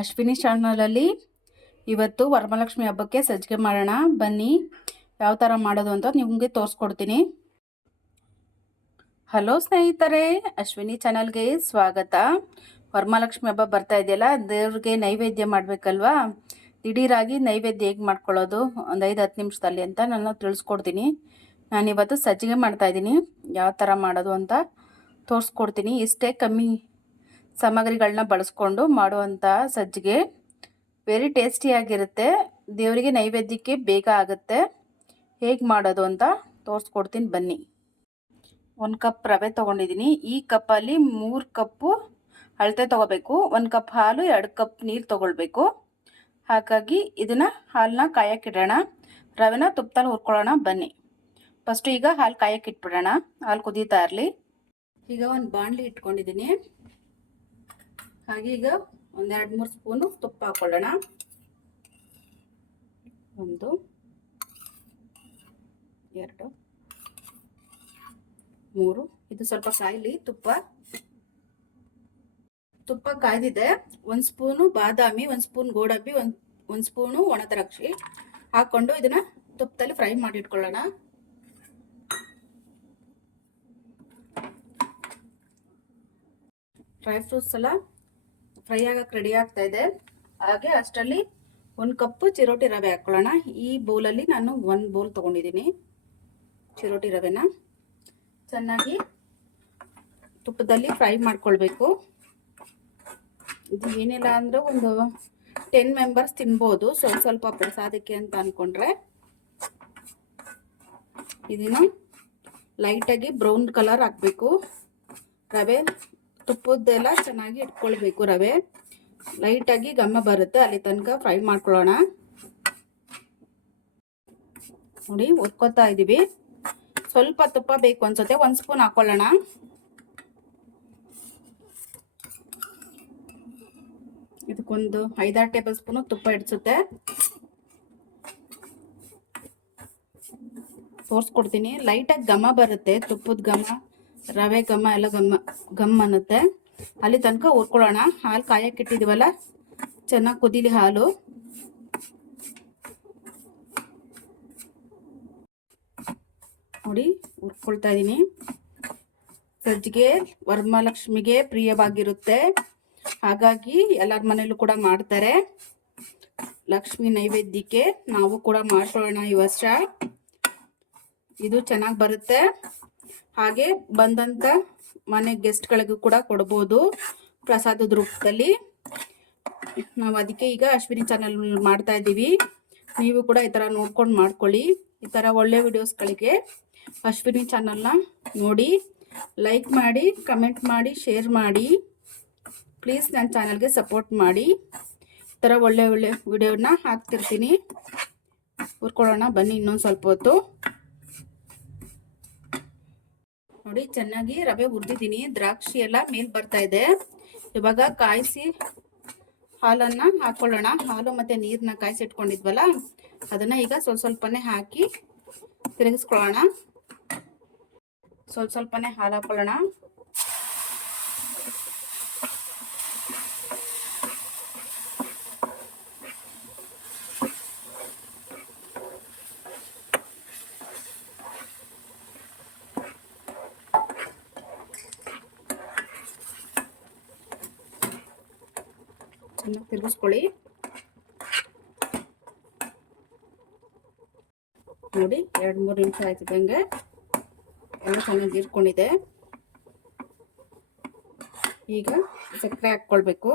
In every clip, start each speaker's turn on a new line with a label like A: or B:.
A: ಅಶ್ವಿನಿ ಚಾನಲಲ್ಲಿ ಇವತ್ತು ವರಮಹಾಲಕ್ಷ್ಮಿ ಹಬ್ಬಕ್ಕೆ ಸಜ್ಜಿಗೆ ಮಾಡೋಣ. ಬನ್ನಿ, ಯಾವ ಥರ ಮಾಡೋದು ಅಂತ ನಿಮಗೆ ತೋರಿಸ್ಕೊಡ್ತೀನಿ. ಹಲೋ ಸ್ನೇಹಿತರೆ, ಅಶ್ವಿನಿ ಚಾನಲ್ಗೆ ಸ್ವಾಗತ. ವರಮಹಾಲಕ್ಷ್ಮಿ ಹಬ್ಬ ಬರ್ತಾ ಇದೆಯಲ್ಲ, ದೇವ್ರಿಗೆ ನೈವೇದ್ಯ ಮಾಡಬೇಕಲ್ವಾ? ದಿಢೀರಾಗಿ ನೈವೇದ್ಯ ಹೇಗೆ ಮಾಡ್ಕೊಳ್ಳೋದು? ಒಂದು ಐದು ಹತ್ತು ನಿಮಿಷದಲ್ಲಿ ಅಂತ ನಾನು ತಿಳಿಸ್ಕೊಡ್ತೀನಿ. ನಾನಿವತ್ತು ಸಜ್ಜಿಗೆ ಮಾಡ್ತಾಯಿದ್ದೀನಿ ಯಾವ ಥರ ಮಾಡೋದು ಅಂತ ತೋರಿಸ್ಕೊಡ್ತೀನಿ. ಇಷ್ಟೇ ಕಮ್ಮಿ ಸಾಮಗ್ರಿಗಳನ್ನ ಬಳಸ್ಕೊಂಡು ಮಾಡುವಂಥ ಸಜ್ಜಿಗೆ. ವೆರಿ ಟೇಸ್ಟಿಯಾಗಿರುತ್ತೆ ದೇವರಿಗೆ ನೈವೇದ್ಯಕ್ಕೆ ಬೇಗ ಆಗುತ್ತೆ. ಹೇಗೆ ಮಾಡೋದು ಅಂತ ತೋರಿಸ್ಕೊಡ್ತೀನಿ ಬನ್ನಿ. ಒಂದು ಕಪ್ ರವೆ ತೊಗೊಂಡಿದ್ದೀನಿ ಈ ಕಪ್ಪಲ್ಲಿ ಮೂರು ಕಪ್ಪು ಅಳತೆ ತೊಗೋಬೇಕು. ಒಂದು ಕಪ್ ಹಾಲು, ಎರಡು ಕಪ್ ನೀರು ತೊಗೊಳ್ಬೇಕು. ಹಾಗಾಗಿ ಇದನ್ನು ಹಾಲನ್ನ ಕಾಯಕ್ಕಿಡೋಣ ರವೆನ ತುಪ್ಪದಲ್ಲಿ ಹುರ್ಕೊಳ್ಳೋಣ ಬನ್ನಿ. ಫಸ್ಟು ಈಗ ಹಾಲು ಕಾಯಕ್ಕಿಟ್ಬಿಡೋಣ ಹಾಲು ಕುದೀತಾ ಇರಲಿ. ಈಗ ಒಂದು ಬಾಣಲಿ ಇಟ್ಕೊಂಡಿದ್ದೀನಿ ಹಾಗೆ ಈಗ ಒಂದೆರಡು ಮೂರು ಸ್ಪೂನು ತುಪ್ಪ ಹಾಕೊಳ್ಳೋಣ. ಒಂದು, ಎರಡು, ಮೂರು. ಇದು ಸ್ವಲ್ಪ ಕಾಯಿಲಿ ತುಪ್ಪ. ತುಪ್ಪ ಕಾಯ್ದಿದೆ. ಒಂದು ಸ್ಪೂನು ಬಾದಾಮಿ, ಒಂದು ಸ್ಪೂನ್ ಗೋಡಂಬಿ, ಒಂದು ಒಂದು ಸ್ಪೂನು ಒಣ ದ್ರಾಕ್ಷಿ ಹಾಕ್ಕೊಂಡು ಇದನ್ನ ತುಪ್ಪದಲ್ಲಿ ಫ್ರೈ ಮಾಡಿ ಇಟ್ಕೊಳ್ಳೋಣ ಡ್ರೈ ಫ್ರೂಟ್ಸ್ ಎಲ್ಲ ಫ್ರೈ ಆಗಕ್ಕೆ ರೆಡಿ ಆಗ್ತಾ ಇದೆ. ಹಾಗೆ ಅಷ್ಟರಲ್ಲಿ ಒಂದು ಕಪ್ಪು ಚಿರೋಟಿ ರವೆ ಹಾಕ್ಕೊಳ್ಳೋಣ ಈ ಬೌಲಲ್ಲಿ ನಾನು ಒಂದು ಬೌಲ್ ತೊಗೊಂಡಿದ್ದೀನಿ ಚಿರೋಟಿ ರವೆನ. ಚೆನ್ನಾಗಿ ತುಪ್ಪದಲ್ಲಿ ಫ್ರೈ ಮಾಡ್ಕೊಳ್ಬೇಕು. ಇದು ಏನಿಲ್ಲ ಅಂದರೆ ಒಂದು ಟೆನ್ ಮೆಂಬರ್ಸ್ ತಿನ್ಬೋದು. ಸ್ವಲ್ಪ ಸ್ವಲ್ಪ ಪ್ರಸಾದಕ್ಕೆ ಅಂತ ಅಂದ್ಕೊಂಡ್ರೆ ಇದನ್ನು ಲೈಟಾಗಿ ಬ್ರೌನ್ ಕಲರ್ ಹಾಕಬೇಕು. ರವೆ ತುಪ್ಪದ್ದೆಲ್ಲ ಚೆನ್ನಾಗಿ ಇಟ್ಕೊಳ್ಬೇಕು ರವೆ. ಲೈಟಾಗಿ ಗಮ್ಮ ಬರುತ್ತೆ. ಅಲ್ಲಿ ತನಕ ಫ್ರೈ ಮಾಡ್ಕೊಳ್ಳೋಣ. ನೋಡಿ, ಒತ್ಕೋತಾ ಇದ್ದೀವಿ ಸ್ವಲ್ಪ ತುಪ್ಪ ಬೇಕು ಅನ್ಸುತ್ತೆ. ಒಂದು ಸ್ಪೂನ್ ಹಾಕೊಳ್ಳೋಣ. ಇದಕ್ಕೊಂದು ಐದಾರು ಟೇಬಲ್ ಸ್ಪೂನು ತುಪ್ಪ ಇಡ್ಸುತ್ತೆ. ತೋರಿಸ್ಕೊಡ್ತೀನಿ. ಲೈಟಾಗಿ ಘಮ ಬರುತ್ತೆ ತುಪ್ಪದ ಘಮ ರವೆ ಗಮ್ಮ ಎಲ್ಲ ಗಮ್ಮ, ಗಮ್ ಅನ್ನುತ್ತೆ. ಅಲ್ಲಿ ತನಕ ಹುರ್ಕೊಳ್ಳೋಣ. ಹಾಲು ಕಾಯಕ್ಕೆ ಇಟ್ಟಿದ್ದೀವಲ್ಲ? ಚೆನ್ನಾಗಿ ಕುದೀಲಿ ಹಾಲು. ನೋಡಿ, ಹುರ್ಕೊಳ್ತಾ ಇದ್ದೀನಿ ಸಜ್ಜಿಗೆ ವರ್ಮಲಕ್ಷ್ಮಿಗೆ ಪ್ರಿಯವಾಗಿರುತ್ತೆ. ಹಾಗಾಗಿ ಎಲ್ಲರ ಮನೇಲೂ ಕೂಡ ಮಾಡ್ತಾರೆ. ಲಕ್ಷ್ಮಿ ನೈವೇದ್ಯಕ್ಕೆ ನಾವು ಕೂಡ ಮಾಡ್ಕೊಳ್ಳೋಣ ಈ ವರ್ಷ. ಇದು ಚೆನ್ನಾಗಿ ಬರುತ್ತೆ. ಹಾಗೆ ಬಂದಂಥ ಮನೆ ಗೆಸ್ಟ್ಗಳಿಗೂ ಕೂಡ ಕೊಡ್ಬೋದು ಪ್ರಸಾದದ ರೂಪದಲ್ಲಿ. ನಾವು ಅದಕ್ಕೆ ಈಗ ಅಶ್ವಿನಿ ಚಾನಲ್ ಮಾಡ್ತಾ ಇದ್ದೀವಿ. ನೀವು ಕೂಡ ಈ ಥರ ನೋಡ್ಕೊಂಡು ಮಾಡ್ಕೊಳ್ಳಿ. ಈ ಥರ ಒಳ್ಳೆ ವಿಡಿಯೋಸ್ಗಳಿಗೆ ಅಶ್ವಿನಿ ಚಾನಲ್ನ ನೋಡಿ ಲೈಕ್ ಮಾಡಿ ಕಮೆಂಟ್ ಮಾಡಿ ಶೇರ್ ಮಾಡಿ. ಪ್ಲೀಸ್ ನನ್ನ ಚಾನಲ್ಗೆ ಸಪೋರ್ಟ್ ಮಾಡಿ. ಈ ಥರ ಒಳ್ಳೆ ಒಳ್ಳೆ ವಿಡಿಯೋನ ಹಾಕ್ತಿರ್ತೀನಿ. ಹುರ್ಕೊಳ್ಳೋಣ ಬನ್ನಿ ಇನ್ನೊಂದು ಸ್ವಲ್ಪ ಹೊತ್ತು. ನೋಡಿ, ಚೆನ್ನಾಗಿ ರವೆ ಹುರಿದಿದ್ದೀನಿ. ದ್ರಾಕ್ಷಿ ಎಲ್ಲ ಮೇಲ್ ಬರ್ತಾ ಇದೆ. ಇವಾಗ ಕಾಯಿಸಿ ಹಾಲನ್ನು ಹಾಕೊಳ್ಳೋಣ. ಹಾಲು ಮತ್ತು ನೀರನ್ನ ಕಾಯಿಸಿ ಇಟ್ಕೊಂಡಿದ್ವಲ್ಲ ಅದನ್ನು ಈಗ ಸ್ವಲ್ಪ ಸ್ವಲ್ಪನೇ ಹಾಕಿ ತಿರುಗಿಸ್ಕೊಳ್ಳೋಣ. ಸ್ವಲ್ಪ ಸ್ವಲ್ಪನೇ ಹಾಲು ಹಾಕೊಳ್ಳೋಣ. ಚೆನ್ನಾಗಿ ತಿರುಗಿಸ್ಕೊಳ್ಳಿ ನೋಡಿ, ಎರಡು, ಮೂರು ನಿಮಿಷ ಆಯ್ತಿದ್ದಂಗೆ ಎಲ್ಲ ಚೆನ್ನಾಗಿ ಇರ್ಕೊಂಡಿದೆ ಈಗ ಸಕ್ಕರೆ ಹಾಕ್ಕೊಳ್ಬೇಕು.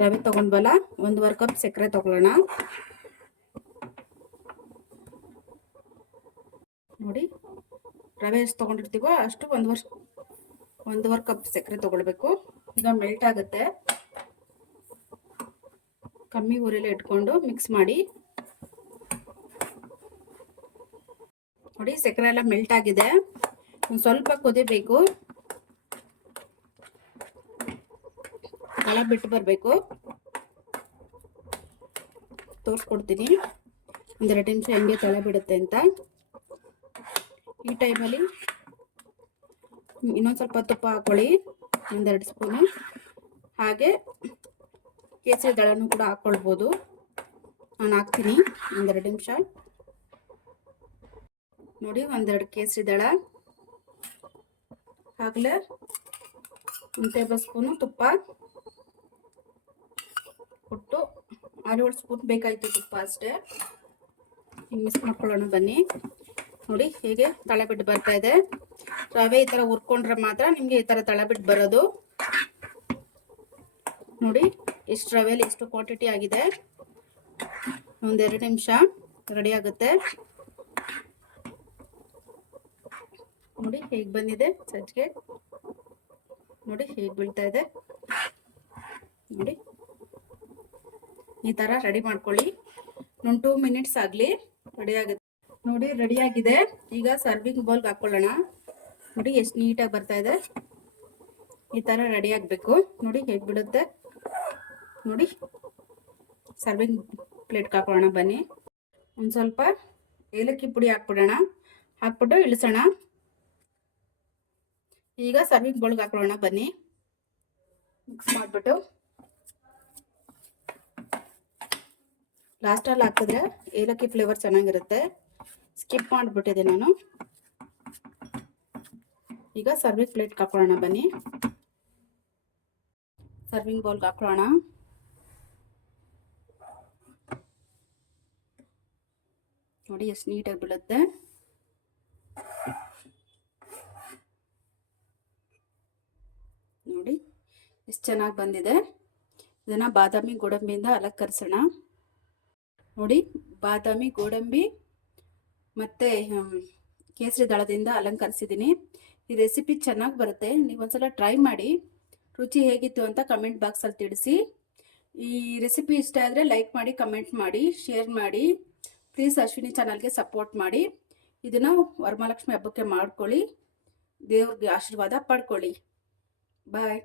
A: ರವೆ ತಗೊಂಡ್ಬಲ್ಲ ಒಂದುವರೆ ಕಪ್ ಸಕ್ಕರೆ ತಗೊಳ್ಳೋಣ ನೋಡಿ ರವೆ ಎಷ್ಟು ತೊಗೊಂಡಿರ್ತೀವೋ ಅಷ್ಟು ಒಂದು ವರ್ಷ ಒಂದೂವರೆ ಕಪ್ ಸಕ್ಕರೆ ತೊಗೊಳ್ಬೇಕು. ಈಗ ಮೆಲ್ಟ್ ಆಗುತ್ತೆ. ಕಮ್ಮಿ ಊರೆಲ್ಲ ಇಟ್ಕೊಂಡು ಮಿಕ್ಸ್ ಮಾಡಿ. ನೋಡಿ ಸಕ್ಕರೆ ಎಲ್ಲ ಮೆಲ್ಟ್ ಆಗಿದೆ. ಸ್ವಲ್ಪ ಕುದಿಬೇಕು. ಹಳ ಬಿಟ್ಟು ಬರಬೇಕು. ತೋರಿಸ್ಕೊಡ್ತೀನಿ. ಒಂದೆರಡು ನಿಮಿಷ ಹೆಂಗೆ ತಳ ಬಿಡುತ್ತೆ ಅಂತ. ಈ ಟೈಮಲ್ಲಿ ಇನ್ನೊಂದು ಸ್ವಲ್ಪ ತುಪ್ಪ ಹಾಕೊಳ್ಳಿ, ಒಂದೆರಡು ಸ್ಪೂನು. ಹಾಗೆ ಕೇಸರಿ ದಳನೂ ಕೂಡ ಹಾಕ್ಕೊಳ್ಬೋದು ನಾನು ಹಾಕ್ತೀನಿ, ಒಂದೆರಡು ನಿಮಿಷ. ನೋಡಿ, ಒಂದೆರಡು ಕೇಸರಿ ದಳ. ಆಗಲೇ ಒಂದು ಟೇಬಲ್ ಸ್ಪೂನು ತುಪ್ಪ. ಕೊಟ್ಟು ಆರು ಏಳು ಸ್ಪೂನ್ ಬೇಕಾಯಿತು ತುಪ್ಪ ಅಷ್ಟೇ. ಹಿಂಗೆ ಮಿಕ್ಸ್ ಮಾಡ್ಕೊಳ್ಳೋಣ ಬನ್ನಿ. ನೋಡಿ ಹೇಗೆ ತಳೆ ಬಿಟ್ಟು ಬರ್ತಾ ಇದೆ. ರವೆ ಈ ತರ ಹುರ್ಕೊಂಡ್ರೆ ಮಾತ್ರ ನಿಮಗೆ ಈ ತರ ತಳೆ ಬಿಟ್ಟು ಬರೋದು. ನೋಡಿ ಎಷ್ಟು ರವೆಲಿ ಎಷ್ಟು ಕ್ವಾಂಟಿಟಿ ಆಗಿದೆ. ಒಂದೆರಡು ನಿಮಿಷ ರೆಡಿ ಆಗುತ್ತೆ. ನೋಡಿ, ಹೇಗೆ ಬಂದಿದೆ ಸಜ್ಜಿಗೆ. ನೋಡಿ, ಹೇಗೆ ಬೀಳ್ತಾ ಇದೆ. ನೋಡಿ, ಈ ತರ ರೆಡಿ ಮಾಡ್ಕೊಳ್ಳಿ. ಒಂದು ಟೂ ಮಿನಿಟ್ಸ್ ಆಗಲಿ ರೆಡಿ ಆಗುತ್ತೆ. ನೋಡಿ ರೆಡಿ ಆಗಿದೆ. ಈಗ ಸರ್ವಿಂಗ್ ಬೌಲ್ಗೆ ಹಾಕ್ಕೊಳ್ಳೋಣ ನೋಡಿ, ಎಷ್ಟು ನೀಟಾಗಿ ಬರ್ತಾ ಇದೆ. ಈ ಥರ ರೆಡಿ ಆಗಬೇಕು. ನೋಡಿ ಹೇಗೆ ಬಿಡುತ್ತೆ ನೋಡಿ ಸರ್ವಿಂಗ್ ಪ್ಲೇಟ್ಗೆ ಹಾಕೊಳ್ಳೋಣ, ಬನ್ನಿ. ಒಂದು ಸ್ವಲ್ಪ ಏಲಕ್ಕಿ ಪುಡಿ ಹಾಕ್ಬಿಡೋಣ. ಹಾಕ್ಬಿಟ್ಟು ಇಳಿಸೋಣ. ಈಗ ಸರ್ವಿಂಗ್ ಬೌಲ್ಗೆ ಹಾಕೊಳ್ಳೋಣ, ಬನ್ನಿ. ಮಿಕ್ಸ್ ಮಾಡಿಬಿಟ್ಟು. ಲಾಸ್ಟಲ್ಲಿ ಹಾಕಿದ್ರೆ ಏಲಕ್ಕಿ ಫ್ಲೇವರ್ ಚೆನ್ನಾಗಿರುತ್ತೆ. ಸ್ಕಿಪ್ ಮಾಡಿಬಿಟ್ಟಿದೆ ನಾನು. ಈಗ ಸರ್ವಿಂಗ್ ಪ್ಲೇಟ್ ಹಾಕೊಳ್ಳೋಣ, ಬನ್ನಿ. ಸರ್ವಿಂಗ್ ಬೌಲ್ಗೆ ಹಾಕೊಳ್ಳೋಣ. ನೋಡಿ, ಎಷ್ಟು ನೀಟಾಗಿ ಬೀಳುತ್ತೆ. ನೋಡಿ, ಎಷ್ಟು ಚೆನ್ನಾಗಿ ಬಂದಿದೆ. ಇದನ್ನು ಬಾದಾಮಿ, ಗೋಡಂಬಿಯಿಂದ ಅಲಂಕರಿಸೋಣ. ನೋಡಿ, ಬಾದಾಮಿ, ಗೋಡಂಬಿ ಮತ್ತು ಕೇಸರಿ ದಳದಿಂದ ಅಲಂಕರಿಸಿದ್ದೀನಿ. ಈ ರೆಸಿಪಿ ಚೆನ್ನಾಗಿ ಬರುತ್ತೆ. ನೀವು ಒಂದ್ಸಲ ಟ್ರೈ ಮಾಡಿ. ರುಚಿ ಹೇಗಿತ್ತು ಅಂತ ಕಮೆಂಟ್ ಬಾಕ್ಸಲ್ಲಿ ತಿಳಿಸಿ. ಈ ರೆಸಿಪಿ ಇಷ್ಟ ಆದರೆ ಲೈಕ್ ಮಾಡಿ ಕಮೆಂಟ್ ಮಾಡಿ ಶೇರ್ ಮಾಡಿ. ಪ್ಲೀಸ್ ಅಶ್ವಿನಿ ಚಾನಲ್ಗೆ ಸಪೋರ್ಟ್ ಮಾಡಿ. ಇದನ್ನು ವರಮಹಾಲಕ್ಷ್ಮಿ ಹಬ್ಬಕ್ಕೆ ಮಾಡ್ಕೊಳ್ಳಿ. ದೇವ್ರಿಗೆ ಆಶೀರ್ವಾದ ಪಡ್ಕೊಳ್ಳಿ. ಬಾಯ್